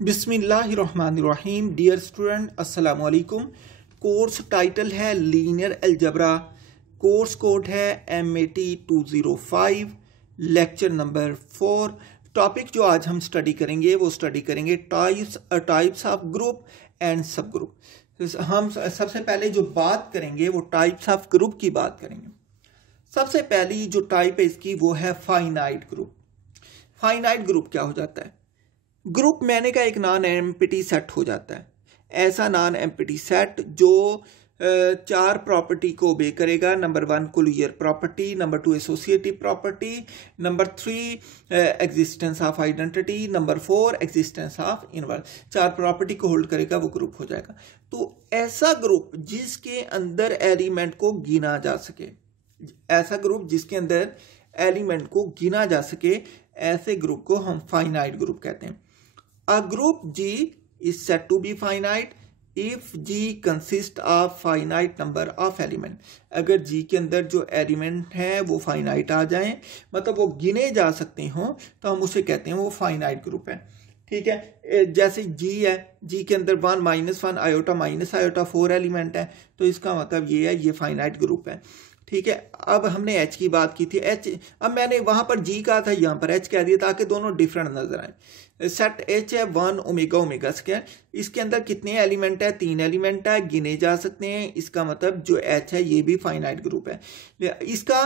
बिस्मिल्लाहिर्रहमानिर्रहीम। Dear student, अस्सलाम वालेकुम। कोर्स टाइटल है लीनियर अलजबरा, कोर्स कोड है MAT 205, लेक्चर नंबर 4। टॉपिक जो आज हम स्टडी करेंगे टाइप्स ऑफ ग्रुप एंड सब ग्रुप। हम सबसे पहले जो बात करेंगे वो टाइप्स ऑफ ग्रुप की बात करेंगे। सबसे पहली जो टाइप है इसकी वो है फाइनाइट ग्रुप। फाइनाइट ग्रुप क्या हो जाता है? ग्रुप मैंने का एक नॉन एम्प्टी सेट हो जाता है। ऐसा नॉन एम्प्टी सेट जो चार प्रॉपर्टी को ओबे करेगा। Number 1 closure property, number 2 associative property, number 3 existence of identity, number 4 existence of inverse. चार प्रॉपर्टी को होल्ड करेगा वो ग्रुप हो जाएगा। तो ऐसा ग्रुप जिसके अंदर एलिमेंट को गिना जा सके, ऐसा ग्रुप जिसके अंदर एलिमेंट को गिना जा सके, ऐसे ग्रुप को हम फाइनाइट ग्रुप कहते हैं। A group G is said to be finite if G consists of finite number of element। अगर G के अंदर जो एलिमेंट हैं वो फाइनाइट आ जाएं, मतलब वो गिने जा सकते हों, तो हम उसे कहते हैं वो फाइनाइट ग्रुप है। ठीक है, जैसे G है, G के अंदर 1 -1 आयोटा माइनस आयोटा 4 एलिमेंट है, तो इसका मतलब ये है ये फाइनाइट ग्रुप है। ठीक है, अब हमने H की बात की थी। H, अब मैंने वहां पर G कहा था, यहां पर H कह दिया ताकि दोनों डिफरेंट नजर आए। सेट H है 1 ओमेगा ओमेगा स्क्वायर। इसके अंदर कितने एलिमेंट है? 3 एलिमेंट है, गिने जा सकते हैं। इसका मतलब जो H है ये भी फाइनाइट ग्रुप है। इसका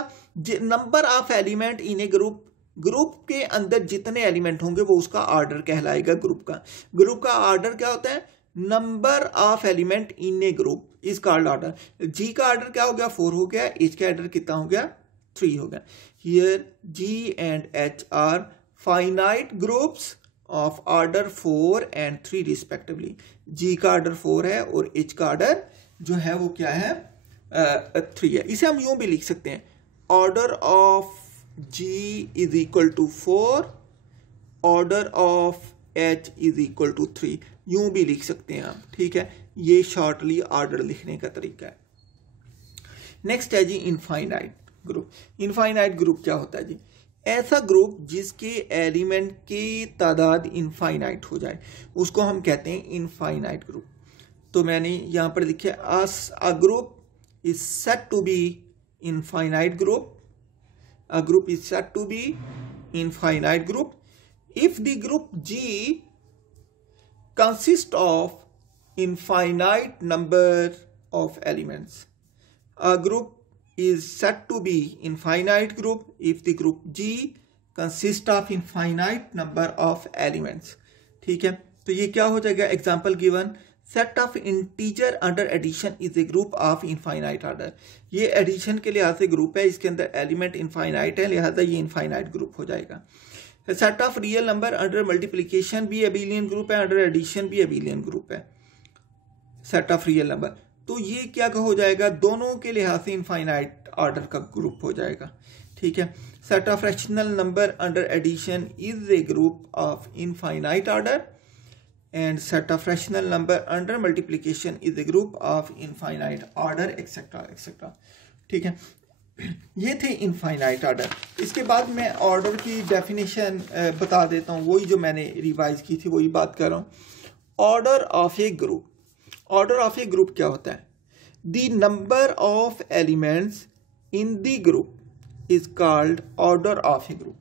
number of element in A group के अंदर जितने एलिमेंट होंगे वो उसका ऑर्डर कहलाएगा। ग्रुप का ऑर्डर क्या होता है? Number of element in A group is called order. G का ऑर्डर क्या हो गया? 4 हो गया। H का ऑर्डर कितना हो गया? 3 हो गया। Here G and H are finite groups of order 4 and 3 respectively. G का ऑर्डर 4 है और H का ऑर्डर जो है वो क्या है? 3 है। इसे हम यूं भी लिख सकते हैं, order of G is equal to 4, order of H is equal to 3। यूं भी लिख सकते हैं आप। ठीक है, ये शॉर्टली ऑर्डर लिखने का तरीका है। नेक्स्ट है जी इनफाइनाइट ग्रुप। इनफाइनाइट ग्रुप क्या होता है जी? ऐसा ग्रुप जिसके एलिमेंट की तादाद इनफाइनाइट हो जाए, उसको हम कहते हैं इनफाइनाइट ग्रुप। तो मैंने यहां पर लिखा है a group is said to be infinite group. A group is said to be infinite group if the group G consists of infinite number of elements. A group is said to be infinite group if the group G consists of infinite number of elements. ठीक है, तो ये क्या हो जाएगा? Example given, set of integer under addition is a group of infinite order. ये addition के लिहाज से ग्रुप है, इसके अंदर एलिमेंट इनफाइनाइट है, लिहाजा ये इनफाइनाइट ग्रुप हो जाएगा। Set of real number under multiplication भी अबेलियन ग्रुप है, अंडर एडिशन भी अबेलियन ग्रुप है। सेट ऑफ रियल नंबर, तो ये क्या हो जाएगा? दोनों के लिहाज से इनफाइनाइट ऑर्डर का ग्रुप हो जाएगा। ठीक है, set of rational number under addition is a group of infinite order and set of rational number under multiplication is a group of infinite order etcetera etcetera. ठीक है, ये थे इनफाइनाइट ऑर्डर। इसके बाद मैं ऑर्डर की डेफिनेशन बता देता हूँ, वही जो मैंने रिवाइज की थी वही बात कर रहा हूँ। Order of A group, order of A group क्या होता है? The number of elements in the group is called order of A group.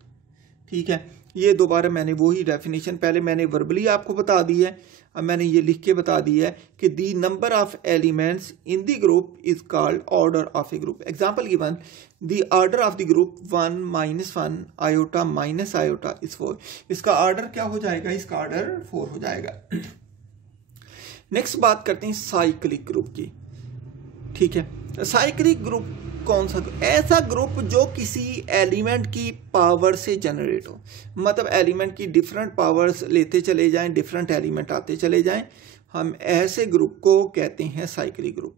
ठीक है, ये दोबारा मैंने वही डेफिनेशन पहले मैंने वर्बली आपको बता दी है, अब मैंने ये लिख के बता दिया है कि the number of elements in the group is called order of A group. Example given, the order of the group 1 -1 iota minus iota is 4। इसका ऑर्डर क्या हो जाएगा? इसका ऑर्डर 4 हो जाएगा। नेक्स्ट बात करते हैं साइक्लिक ग्रुप की। ठीक है, साइक्लिक ग्रुप कौन सा? ऐसा ग्रुप जो किसी एलिमेंट की पावर से जनरेट हो, मतलब एलिमेंट की डिफरेंट पावर्स लेते चले जाएं, डिफरेंट एलिमेंट आते चले जाएं, हम ऐसे ग्रुप को कहते हैं cyclic group.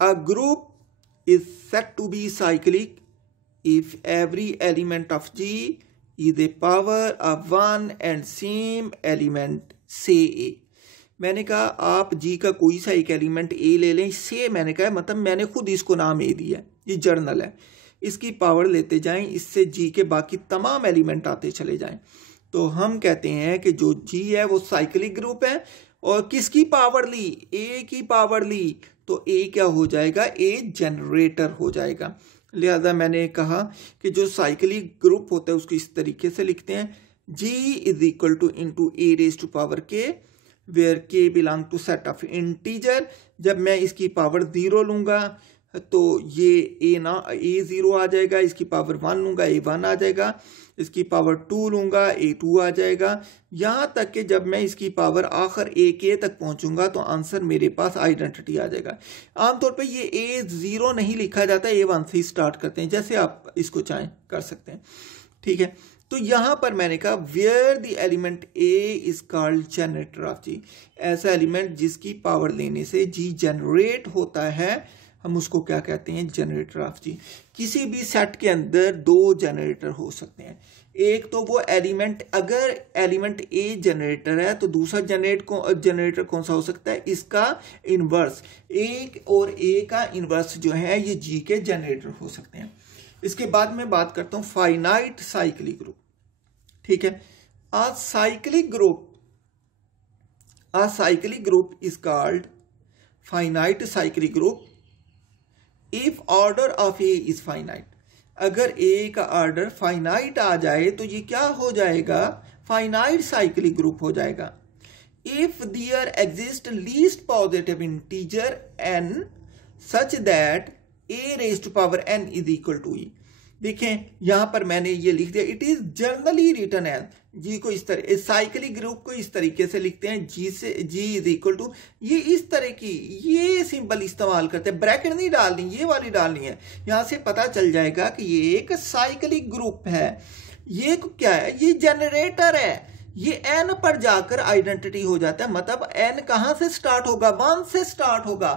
A group is said to be cyclic if every element of G is a power of 1 and same element से A। मैंने कहा आप G का कोई सा एक एलिमेंट A ले लें, से मैंने कहा मतलब मैंने खुद इसको नाम A दिया है, ये जर्नल है, इसकी पावर लेते जाएं, इससे G के बाकी तमाम एलिमेंट आते चले जाएं। तो हम कहते हैं कि जो जी है वो साइक्लिक ग्रुप है, और किसकी पावर ली, ए की पावर ली, तो ए क्या हो जाएगा, ए जनरेटर हो जाएगा। लिहाजा मैंने कहा कि जो साइक्लिक ग्रुप होता है उसको इस तरीके से लिखते हैं, G is equal to into a raise to power k, where k belong to set of integer. जब मैं इसकी पावर 0 लूंगा तो ये ए 0 आ जाएगा, इसकी पावर 1 लूंगा ए 1 आ जाएगा, इसकी पावर 2 लूंगा ए 2 आ जाएगा, यहाँ तक कि जब मैं इसकी पावर आखिर ए के तक पहुंचूंगा तो आंसर मेरे पास आइडेंटिटी आ जाएगा। आमतौर पे ये ए 0 नहीं लिखा जाता, ए 1 से स्टार्ट करते हैं, जैसे आप इसको चाहें कर सकते हैं, ठीक है। तो यहां पर मैंने कहा where the element a is called generator of G, ऐसा एलिमेंट जिसकी पावर लेने से जी जनरेट होता है, हम उसको क्या कहते हैं, जनरेटर ऑफ जी। किसी भी सेट के अंदर 2 जनरेटर हो सकते हैं, एक तो वो एलिमेंट, अगर एलिमेंट ए जनरेटर है तो दूसरा जनरेटर कौन सा हो सकता है, इसका इनवर्स, एक और ए का इनवर्स जो है ये जी के जनरेटर हो सकते हैं। इसके बाद मैं बात करता हूं फाइनाइट साइक्लिक ग्रुप, ठीक है। A cyclic group is called finite cyclic group if order of a is finite. अगर ए का ऑर्डर फाइनाइट आ जाए तो ये क्या हो जाएगा, फाइनाइट साइक्लिक ग्रुप हो जाएगा। If there exist least positive integer n such that a raise to power n is equal to e. देखें यहां पर मैंने ये लिख दिया, it is generally written as, G को इस तरह, साइक्लिक ग्रुप को इस तरीके से लिखते हैं, जी से जी इज इक्वल टू, ये इस तरह की ये सिंबल इस्तेमाल करते हैं, ब्रैकेट नहीं डालनी, ये वाली डालनी है। यहां से पता चल जाएगा कि ये एक साइक्लिक ग्रुप है। ये क्या है, ये जनरेटर है, ये n पर जाकर आइडेंटिटी हो जाता है, मतलब n कहां से स्टार्ट होगा, 1 से स्टार्ट होगा,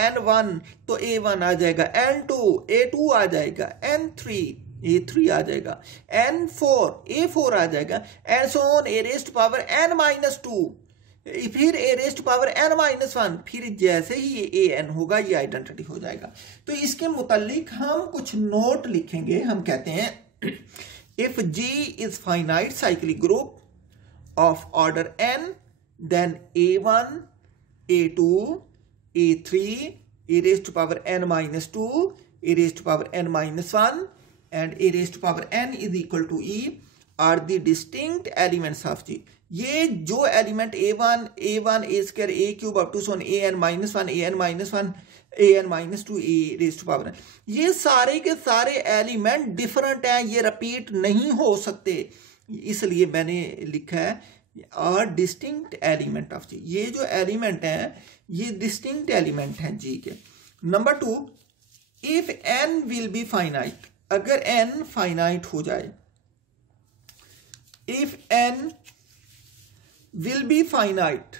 n1 तो a1 आ जाएगा, n2 a2 आ जाएगा, n3 a3 आ जाएगा, n4 a4 आ जाएगा, and so on a raised to power n-2, फिर a raised to power n-1, फिर जैसे ही ये an होगा ये आइडेंटिटी हो जाएगा। तो इसके मुतालिक हम कुछ नोट लिखेंगे, हम कहते हैं if g is finite cyclic group of order n, then a1, a2, a3, a raised to power n minus 2, a raised to power n minus 1, and a raised to power n is equal to e are the distinct elements of G. ये जो element a1, a square, a cube up to so on an minus 1, an minus 1, an minus 2, a raised to power n, ये सारे के सारे element different हैं, ये repeat नहीं हो सकते, इसलिए मैंने लिखा है आर डिस्टिंक्ट एलिमेंट ऑफ जी। ये जो एलिमेंट है ये डिस्टिंक्ट एलिमेंट हैं जी के। Number 2, if n will be finite, अगर n फाइनाइट हो जाए, if n will be finite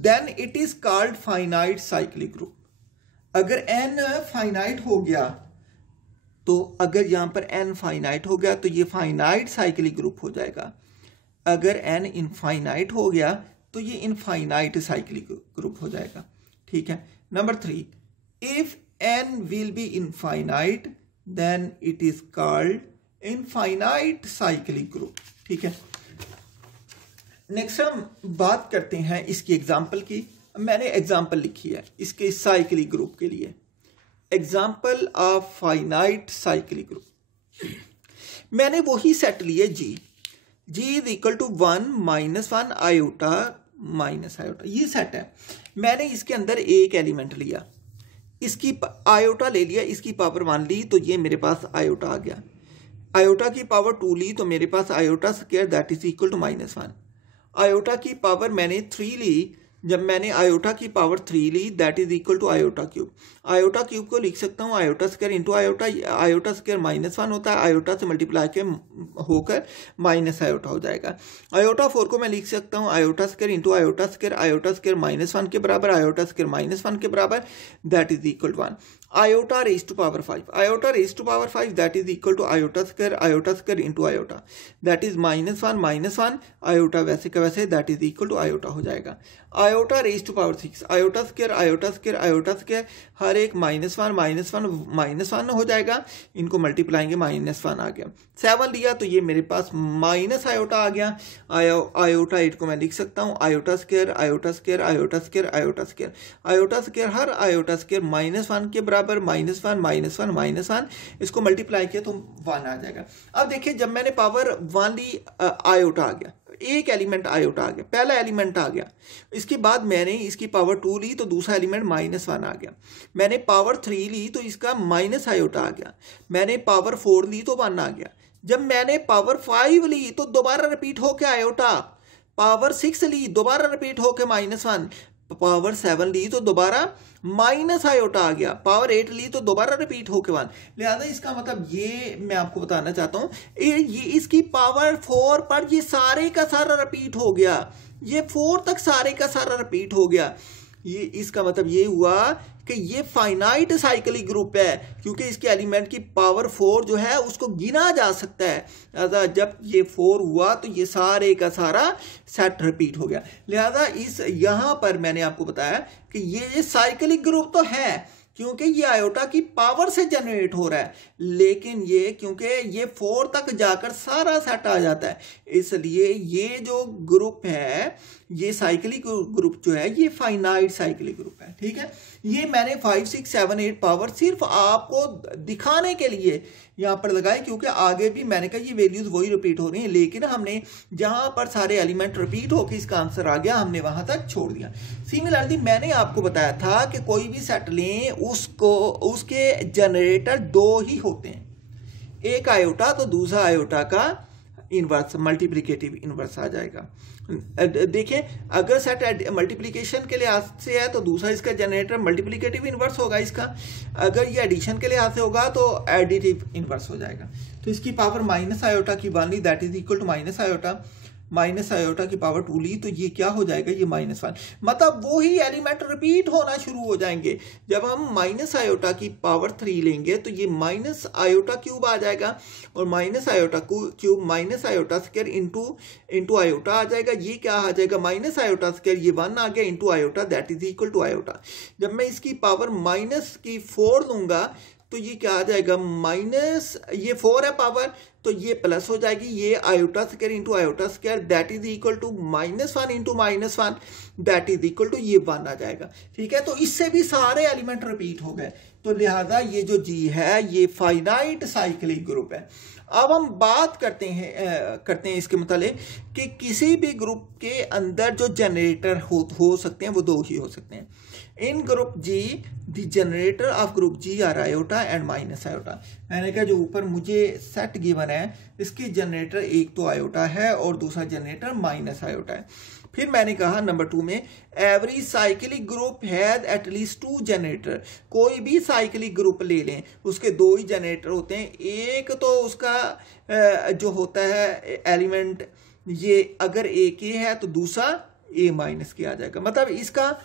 then it is called finite cyclic group. अगर n फाइनाइट हो गया तो अगर यहां पर n फाइनाइट हो गया तो ये फाइनाइट साइक्लिक ग्रुप हो जाएगा, अगर n इनफाइनाइट हो गया तो ये इनफाइनाइट साइक्लिक ग्रुप हो जाएगा, ठीक है। Number 3, if n will be infinite then it is called infinite cyclic group, ठीक है। नेक्स्ट हम बात करते हैं इसकी एग्जांपल की। मैंने एग्जांपल लिखी है इसके साइक्लिक ग्रुप के लिए, example of finite cyclic group. मैंने वही सेट लिए G is equal to 1 - 1 iota minus iota, ये सेट है। मैंने इसके अंदर एक एलिमेंट लिया, इसकी आयोटा ले लिया, इसकी पावर 1 ली तो ये मेरे पास आयोटा आ गया, आयोटा की पावर 2 ली तो मेरे पास iota square that is equal to -1, iota की पावर मैंने 3 ली, जब मैंने आयोटा की पावर 3 ली that is equal to iota cube. Iota cube को लिख सकता हूँ iota square into iota, iota square -1 होता है, आयोटा से मल्टीप्लाई के होकर माइनस आयोटा हो जाएगा। आयोटा 4 को मैं लिख सकता हूँ iota square into iota square -1 के बराबर, आयोटा स्क्वायर -1 के बराबर that is equal to 1। iota raised to power 5. Iota raised to power 5 that is equal to iota square into iota, that is -1 iota वैसे का वैसे that is equal to iota हो जाएगा. iota raised to power 6, iota square हर एक -1 हो जाएगा, इनको मल्टीप्लाएंगे -1 आ गया. 7 लिया तो ये मेरे पास माइनस आयोटा आ गया. आयोटा 8 को मैं लिख सकता हूँ आयोटा स्क्वायर हर आयोटा स्क्वायर -1 के बराबर -1 इसको मल्टीप्लाई किया तो 1 आ जाएगा. अब देखिए जब मैंने पावर 1 ली आयोटा आ गया, एक एलिमेंट आयोटा आ गया, पहला एलिमेंट आ गया. इसके बाद मैंने इसकी पावर 2 ली तो दूसरा एलिमेंट -1 आ गया. मैंने पावर 3 ली तो इसका माइनस आयोटा आ गया. मैंने पावर 4 ली तो 1 आ गया. जब मैंने पावर 5 ली तो दोबारा रिपीट होके आयोटा. पावर 6 ली दोबारा रिपीट होके -1. पावर 7 ली तो दोबारा माइनस आयोटा आ गया. पावर 8 ली तो दोबारा रिपीट होके 1. लिहाजा इसका मतलब ये मैं आपको बताना चाहता हूं, ये इसकी पावर 4 पर ये सारे का सारा रिपीट हो गया. ये 4 तक सारे का सारा रिपीट हो गया. ये इसका मतलब ये हुआ कि ये फाइनाइट साइक्लिक ग्रुप है, क्योंकि इसके एलिमेंट की पावर 4 जो है उसको गिना जा सकता है. जब ये 4 हुआ तो ये सारे का सारा सेट रिपीट हो गया. लिहाजा इस यहां पर मैंने आपको बताया कि ये साइक्लिक ग्रुप तो है क्योंकि ये आयोटा की पावर से जनरेट हो रहा है, लेकिन ये क्योंकि ये 4 तक जाकर सारा सेट आ जाता है, इसलिए ये जो ग्रुप है, ये साइक्लिक ग्रुप जो है ये फाइनाइट साइक्लिक ग्रुप है. ठीक है, ये मैंने 5 6 7 8 पावर सिर्फ आपको दिखाने के लिए यहाँ पर लगाए, क्योंकि आगे भी मैंने कहा ये वैल्यूज वही रिपीट हो रही हैं, लेकिन हमने जहां पर सारे एलिमेंट रिपीट होकर इसका आंसर आ गया हमने वहां तक छोड़ दिया. सिमिलरली मैंने आपको बताया था कि कोई भी सेट लें उसके जनरेटर 2 ही होते हैं, एक आयोटा तो दूसरा आयोटा का इनवर्स मल्टीप्लिकेटिव इनवर्स आ जाएगा. देखें अगर सेट मल्टीप्लिकेशन के लिहाज से है तो दूसरा इसका जनरेटर मल्टीप्लिकेटिव इनवर्स होगा इसका. अगर ये एडिशन के लिहाज से होगा तो एडिटिव इनवर्स हो जाएगा. तो इसकी पावर माइनस आयोटा की 1 ली that is equal to minus iota की पावर 2 ली तो ये क्या हो जाएगा, ये -1. मतलब वो ही एलिमेंट रिपीट होना शुरू हो जाएंगे. जब हम माइनस आयोटा की पावर 3 लेंगे तो ये माइनस आयोटा क्यूब आ जाएगा, और minus iota cube minus iota square into iota आ जाएगा. ये क्या आ जाएगा, माइनस आयोटा स्क्वायर, ये 1 आ गया into iota that is equal to iota. जब मैं इसकी पावर माइनस की 4 लूंगा तो ये क्या आ जाएगा, माइनस ये 4 है पावर तो ये प्लस हो जाएगी, ये iota square into iota square that is equal to -1 into -1 that is equal to ये 1 आ जाएगा. ठीक है, तो इससे भी सारे एलिमेंट रिपीट हो गए. तो लिहाजा ये जो जी है ये फाइनाइट साइक्लिक ग्रुप है. अब हम बात करते हैं इसके मुतालिक कि किसी भी ग्रुप के अंदर जो जनरेटर हो सकते हैं वो 2 ही हो सकते हैं. In group G the generator of group G are iota and minus iota. मैंने कहा जो ऊपर मुझे सेट गिवन है इसकी जनरेटर एक तो आयोटा है और दूसरा जनरेटर माइनस आयोटा है. फिर मैंने कहा नंबर 2 में every cyclic group has at least 2 generator. कोई भी साइक्लिक ग्रुप ले लें उसके 2 ही जनरेटर होते हैं. एक तो उसका जो होता है एलिमेंट ये अगर एक ए है तो दूसरा ए माइनस के आ जाएगा. मतलब इसका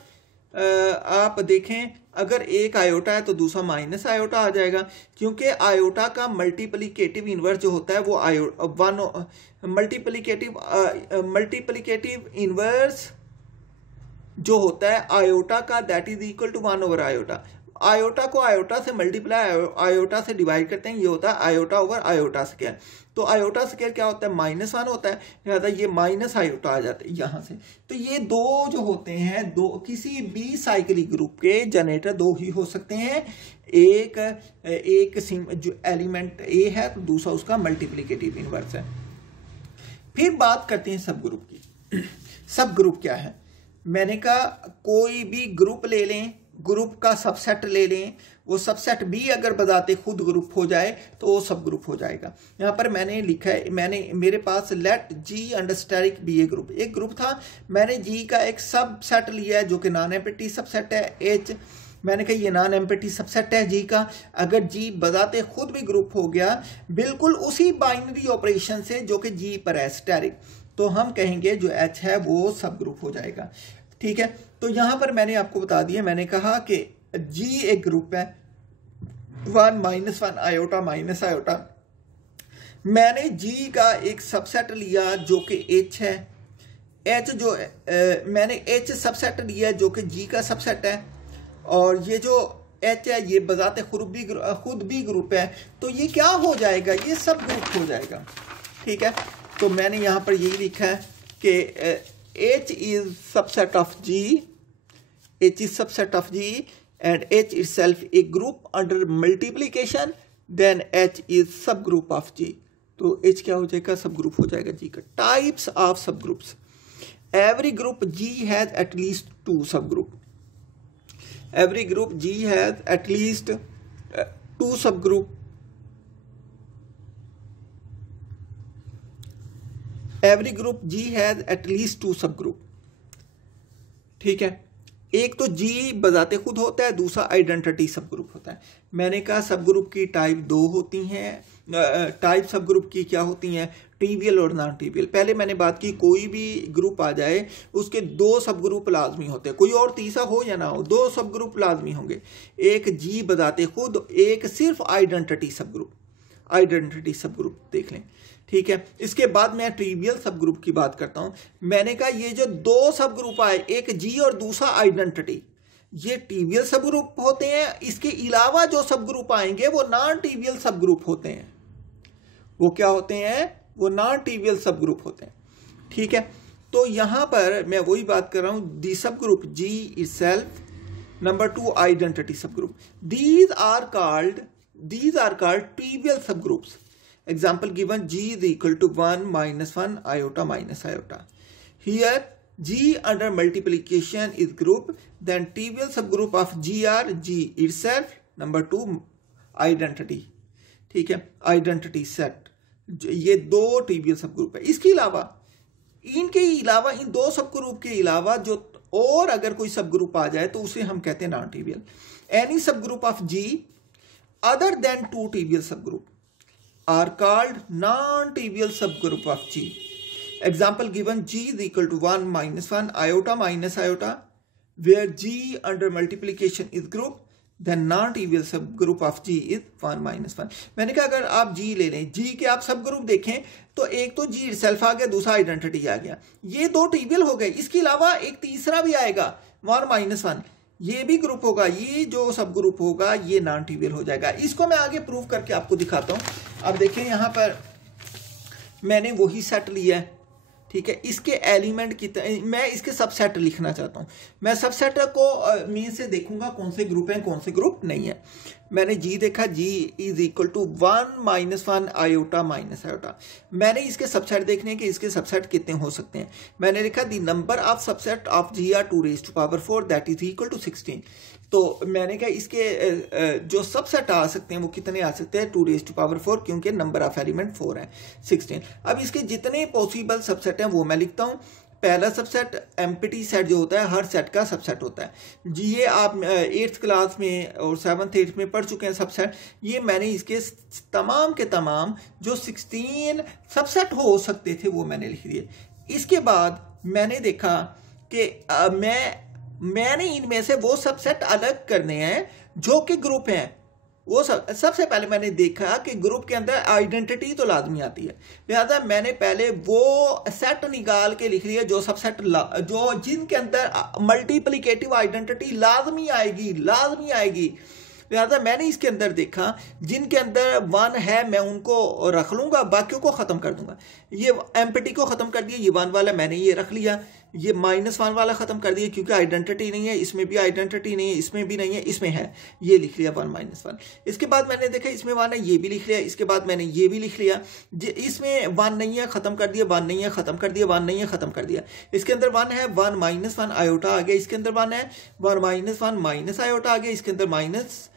आप देखें अगर एक आयोटा है तो दूसरा माइनस आयोटा आ जाएगा, क्योंकि आयोटा का मल्टीप्लिकेटिव इनवर्स जो होता है वो मल्टीप्लिकेटिव इनवर्स जो होता है आयोटा का that is equal to 1 over iota. Iota को आयोटा से मल्टीप्लाई आयोटा से डिवाइड करते हैं, ये होता है आयोटा ओवर आयोटा स्क्वायर. तो आयोटा स्क्वायर क्या होता है, -1 होता है, लिहाजा ये माइनस आयोटा आ जाता है यहां से. तो ये 2 जो होते हैं, 2 किसी भी साइक्लिक ग्रुप के जनरेटर 2 ही हो सकते हैं. एक जो एलिमेंट ए है तो दूसरा उसका मल्टीप्लिकेटिव इनवर्स है. फिर बात करते हैं सब ग्रुप की. सब ग्रुप क्या है, मैंने कहा कोई भी ग्रुप ले लें, ग्रुप का सबसेट ले लें, वो सबसेट भी अगर बजाते खुद ग्रुप हो जाए तो वो सब ग्रुप हो जाएगा. यहाँ पर मैंने लिखा है, मेरे पास late ji अंडरस्टैटिक B a group, एक ग्रुप था, मैंने जी का एक सबसेट लिया है जो कि नॉन एम्प्टी सबसेट है एच. मैंने कहा ये नॉन एम्प्टी सबसेट है जी का. अगर जी बजाते खुद भी ग्रुप हो गया बिल्कुल उसी बाइनरी ऑपरेशन से जो कि जी पर है स्टेरिक, तो हम कहेंगे जो एच है वो सब ग्रुप हो जाएगा. ठीक है, तो यहां पर मैंने आपको बता दिया, मैंने कहा कि जी एक ग्रुप है, 1 -1 आयोटा माइनस आयोटा। मैंने जी का एक सबसेट लिया जो कि एच है, एच जो मैंने एच सबसेट लिया जो कि जी का सबसेट है, और ये जो एच है ये बजाते खुद भी ग्रुप है, तो ये क्या हो जाएगा, ये सब ग्रुप हो जाएगा। ठीक है, तो मैंने यहाँ पर यही लिखा है कि H is subset of G, H is subset of G and H itself a group under multiplication, then H is subgroup of G. तो एच क्या हो जाएगा, सब ग्रुप हो जाएगा जी का। टाइप्स ऑफ सब groups, every group G has at least 2 subgroup. Every group G has at least 2 subgroup. Every group G has at least 2 subgroup. ठीक है, एक तो G बजाते खुद होता है, दूसरा आइडेंटिटी सब ग्रुप होता है। मैंने कहा सब ग्रुप की टाइप 2 होती हैं। टाइप सब ग्रुप की क्या होती हैं, ट्रिवियल और नॉन ट्रिवियल। पहले मैंने बात की कोई भी ग्रुप आ जाए उसके 2 सब ग्रुप लाजमी होते हैं, कोई और तीसरा हो या ना हो, 2 सब ग्रुप लाजमी होंगे। एक जी बजाते खुद, एक सिर्फ आइडेंटिटी सब ग्रुप। आइडेंटिटी सब ग्रुप देख लें। ठीक है, इसके बाद मैं ट्रिवियल सब ग्रुप की बात करता हूं। मैंने कहा ये जो 2 सब ग्रुप आए, एक जी और दूसरा आइडेंटिटी, ये ट्रिवियल सब ग्रुप होते हैं। इसके अलावा जो सब ग्रुप आएंगे वो नॉन ट्रिवियल सब ग्रुप होते हैं। वो क्या होते हैं, वो नॉन ट्रिवियल सब ग्रुप होते हैं। ठीक है, तो यहां पर मैं वही बात कर रहा हूं, दी सब ग्रुप जी itself, नंबर 2 आइडेंटिटी सब group, these are called trivial subgroups. Example given, G is equal to 1 -1 iota minus iota. Here G under multiplication is group, then trivial subgroup of G are G itself, number 2 identity. ठीक है, identity set, ये 2 trivial सब group है। इसके अलावा इनके अलावा इन 2 सब ग्रुप के अलावा जो और अगर कोई सब ग्रुप आ जाए तो उसे हम कहते हैं नॉन ट्रिवियल। एनी सब group of G other than 2 trivial subgroup are called non-trivial subgroup of G. Example given, G is equal to 1 -1 iota minus iota, where G under multiplication is group, then non-trivial subgroup of G is 1 -1. मैंने कहा अगर आप G ले लें, G के आप सब group देखें तो एक तो G itself आ गया, दूसरा आइडेंटिटी आ गया, ये 2 ट्रिवियल हो गए। इसके अलावा एक तीसरा भी आएगा 1 -1, ये भी ग्रुप होगा, ये जो सब ग्रुप होगा ये नॉन ट्रिवियल हो जाएगा। इसको मैं आगे प्रूव करके आपको दिखाता हूं। अब देखिए यहां पर मैंने वही सेट लिया है। ठीक है, इसके एलिमेंट की मैं इसके सबसेट लिखना चाहता हूं। मैं सबसेट को मीन से देखूंगा कौन से ग्रुप हैं कौन से ग्रुप नहीं है। मैंने जी देखा, G is equal to 1 -1 iota minus iota. मैंने इसके सबसेट देखने के इसके सबसेट कितने हो सकते हैं। मैंने लिखा the number of subset of G are 2⁴ that is equal to 16। तो मैंने कहा इसके जो सबसेट आ सकते हैं वो कितने आ सकते हैं, 2⁴, क्योंकि नंबर ऑफ एलिमेंट 4 है, 16। अब इसके जितने पॉसिबल सबसेट हैं वो मैं लिखता हूं। पहला सबसेट एम्प्टी सेट जो होता है हर सेट का सबसेट होता है जी। ये आप 8th क्लास में और 7th 8th में पढ़ चुके हैं सबसेट। ये मैंने इसके तमाम के तमाम जो 16 सबसेट हो सकते थे वो मैंने लिख दिए। इसके बाद मैंने देखा कि मैंने इनमें से वो सबसेट अलग करने हैं जो कि ग्रुप हैं। वो सबसे पहले मैंने देखा कि ग्रुप के अंदर आइडेंटिटी तो लाजमी आती है, लिहाजा मैंने पहले वो सेट निकाल के लिख लिया जो सबसेट जो जिनके अंदर मल्टीप्लिकेटिव आइडेंटिटी लाजमी आएगी। लिहाजा मैंने इसके अंदर देखा जिनके अंदर 1 है मैं उनको रख लूंगा, बाकियों को खत्म कर दूंगा। ये एम्प्टी को खत्म कर दिया, ये 1 वाला मैंने ये रख लिया। ये -1 वाला खत्म कर दिया क्योंकि आइडेंटिटी नहीं है, इसमें भी आइडेंटिटी नहीं है, इसमें भी नहीं है, इसमें है, ये लिख लिया 1 -1। इसके बाद मैंने देखा इसमें 1 है, ये भी लिख लिया। इसके बाद मैंने ये भी लिख लिया, इसमें 1 नहीं है, खत्म कर दिया, 1 नहीं है, खत्म कर दिया, 1 नहीं है, खत्म कर दिया। इसके अंदर 1 है, 1 -1 आयोटा आ गया। इसके अंदर 1 है, 1 -1 माइनस आयोटा आ गया। इसके अंदर माइनस,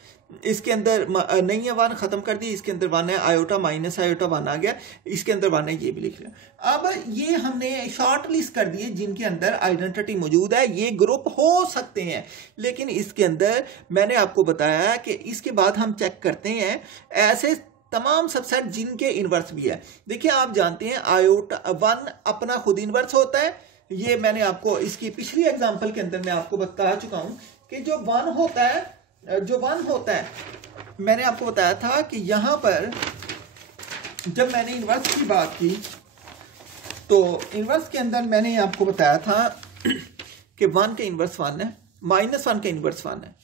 इसके अंदर नहीं है 1, खत्म कर दिया। इसके अंदर 1 है, आयोटा माइनस आयोटा 1 आ गया। इसके अंदर 1 है, ये भी लिख लिया। अब ये हमने शॉर्ट लिस्ट कर दिए जिनके अंदर आइडेंटिटी मौजूद है, ये ग्रुप हो सकते हैं। लेकिन इसके अंदर मैंने आपको बताया कि इसके बाद हम चेक करते हैं ऐसे तमाम सबसेट जिनके इनवर्स भी है। देखिए आप जानते हैं आयोटा 1 अपना खुद इनवर्स होता है। ये मैंने आपको इसकी पिछली एग्जांपल के अंदर मैं आपको बता चुका हूं कि जो 1 होता है जो 1 होता है, मैंने आपको बताया था कि यहां पर जब मैंने इन्वर्स की बात की तो इन्वर्स के अंदर मैंने आपको बताया था कि 1 का इन्वर्स 1 है, -1 का इन्वर्स 1 है,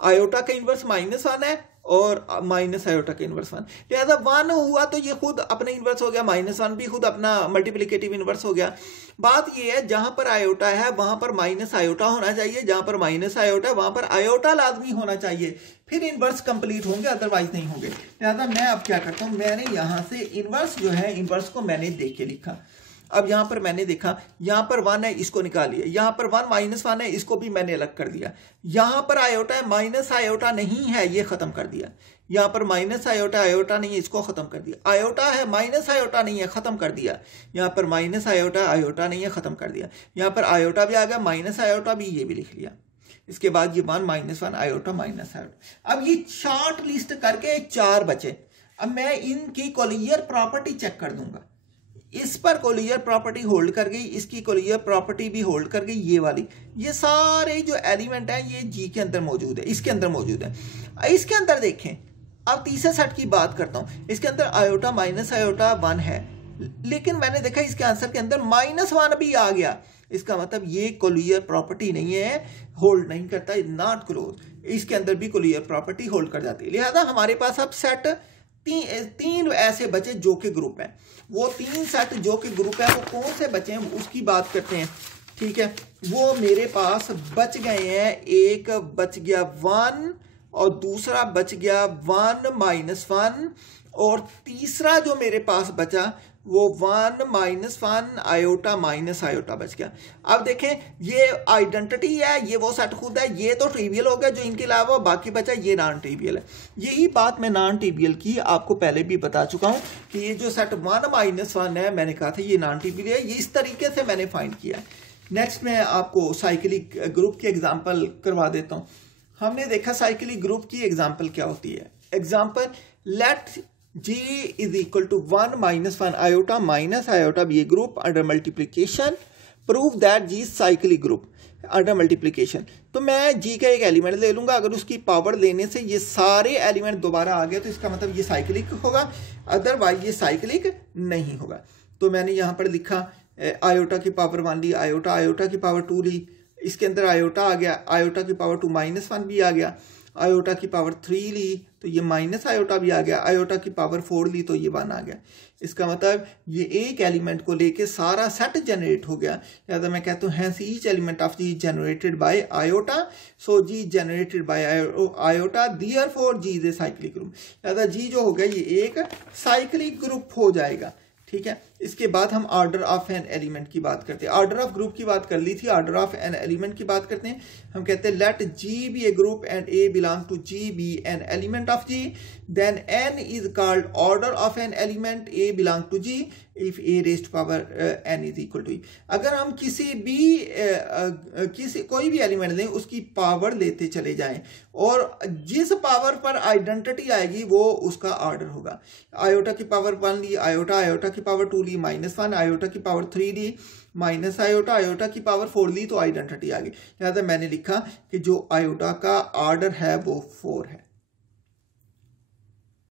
आयोटा का इन्वर्स -1 है और माइनस आयोटा का इन्वर्स 1। लिहाजा 1 हुआ तो ये खुद अपना इन्वर्स हो गया, -1 भी खुद अपना मल्टीप्लिकेटिव इन्वर्स हो गया। बात ये है जहां पर आयोटा है वहां पर माइनस आयोटा होना चाहिए, जहां पर माइनस आयोटा है वहां पर आयोटा लाजमी होना चाहिए, फिर इन्वर्स कंप्लीट होंगे, अदरवाइज नहीं होंगे। लिहाजा मैं अब क्या करता हूं, मैंने यहां से इन्वर्स जो है इन्वर्स को मैंने देख के लिखा। अब यहां पर मैंने देखा यहां पर 1 है, इसको निकालिए, यहां पर 1 -1 है, इसको भी मैंने अलग कर दिया। यहां पर आयोटा है, माइनस आयोटा नहीं है, ये खत्म कर दिया। यहां पर माइनस आयोटा आयोटा नहीं है, इसको खत्म कर दिया। आयोटा है, माइनस आयोटा नहीं है, खत्म कर दिया। यहां पर माइनस आयोटा आयोटा नहीं है, खत्म कर दिया। यहां पर आयोटा भी आ गया, माइनस आयोटा भी, ये भी लिख लिया। इसके बाद ये 1 -1 आयोटा माइनस आयोटा। अब ये चार्ट लिस्ट करके 4 बचे। अब मैं इनकी कोलियर प्रॉपर्टी चेक कर दूंगा। इस पर कोलियर प्रॉपर्टी होल्ड कर गई, इसकी कोलियर प्रॉपर्टी भी होल्ड कर गई, ये वाली। ये सारे जो एलिमेंट हैं ये जी के अंदर मौजूद है, इसके अंदर मौजूद है। इसके अंदर देखें, अब तीसरे सेट की बात करता हूं। इसके अंदर आयोटा माइनस आयोटा 1 है, लेकिन मैंने देखा इसके आंसर के अंदर -1 भी आ गया। इसका मतलब ये कोलियर प्रॉपर्टी नहीं है, होल्ड नहीं करता, नॉट क्लोज। इसके अंदर भी कोलियर प्रॉपर्टी होल्ड कर जाती है। लिहाजा हमारे पास अब सेट तीन ऐसे बचे जो कि ग्रुप हैं। वो 3 सेट जो कि ग्रुप है वो कौन से बचे हैं उसकी बात करते हैं, ठीक है। वो मेरे पास बच गए हैं, एक बच गया 1 और दूसरा बच गया 1 -1 और तीसरा जो मेरे पास बचा वो 1 -1 आयोटा माइनस आयोटा बच गया। अब देखें ये आइडेंटिटी है, ये वो सेट खुद है, ये तो ट्रिवियल हो गया, जो इनके अलावा बाकी बचा ये नॉन ट्रिवियल है। यही बात मैं नॉन ट्रिवियल की आपको पहले भी बता चुका हूं कि ये जो सेट 1 -1 है, मैंने कहा था ये नॉन ट्रिवियल है, ये इस तरीके से मैंने फाइंड किया है। नेक्स्ट मैं आपको साइक्लिक ग्रुप की एग्जाम्पल करवा देता हूँ। हमने देखा साइक्लिक ग्रुप की एग्जाम्पल क्या होती है। Example, let G is equal to 1 -1 iota minus iota be a group under multiplication. Prove that G is cyclic group under multiplication. तो मैं G का एक एलिमेंट ले लूंगा, अगर उसकी पावर लेने से ये सारे एलिमेंट दोबारा आ गए तो इसका मतलब ये साइक्लिक होगा, अदरवाइज ये साइक्लिक नहीं होगा। तो मैंने यहाँ पर लिखा आयोटा की पावर 1 ली, आयोटा आयोटा की पावर 2 ली, इसके अंदर आयोटा आ गया, आयोटा की पावर 2 -1 भी आ गया, आयोटा की पावर 3 ली तो ये माइनस आयोटा भी आ गया, आयोटा की पावर 4 ली तो ये 1 आ गया। इसका मतलब ये एक एलिमेंट को लेके सारा सेट जनरेट हो गया। या मैं कहता हूँ hence each element of G generated by iota, so G generated by iota, therefore G is a cyclic group. या जी जो हो गया ये एक साइक्लिक ग्रुप हो जाएगा, ठीक है। इसके बाद हम ऑर्डर ऑफ एन एलिमेंट की बात करते हैं। ऑर्डर ऑफ ग्रुप की बात कर ली थी, ऑर्डर ऑफ एन एलिमेंट की बात करते हैं। हम कहते हैं let G be a group and a belong to G be an element of G, then n is called order of an element a belong to G if a raised power n is equal to e. अगर हम कोई भी element लें उसकी power लेते चले जाएं और जिस पावर पर आइडेंटिटी आएगी वो उसका ऑर्डर होगा। आयोटा की पावर 1 ली, आयोटा आयोटा की पावर 2 ली, -1 आयोटा की पावर 3 ली, माइनस आयोटा आयोटा की पावर 4 ली तो आइडेंटिटी आ गई। लिहाजा मैंने लिखा कि जो आयोटा का ऑर्डर है वो 4 है।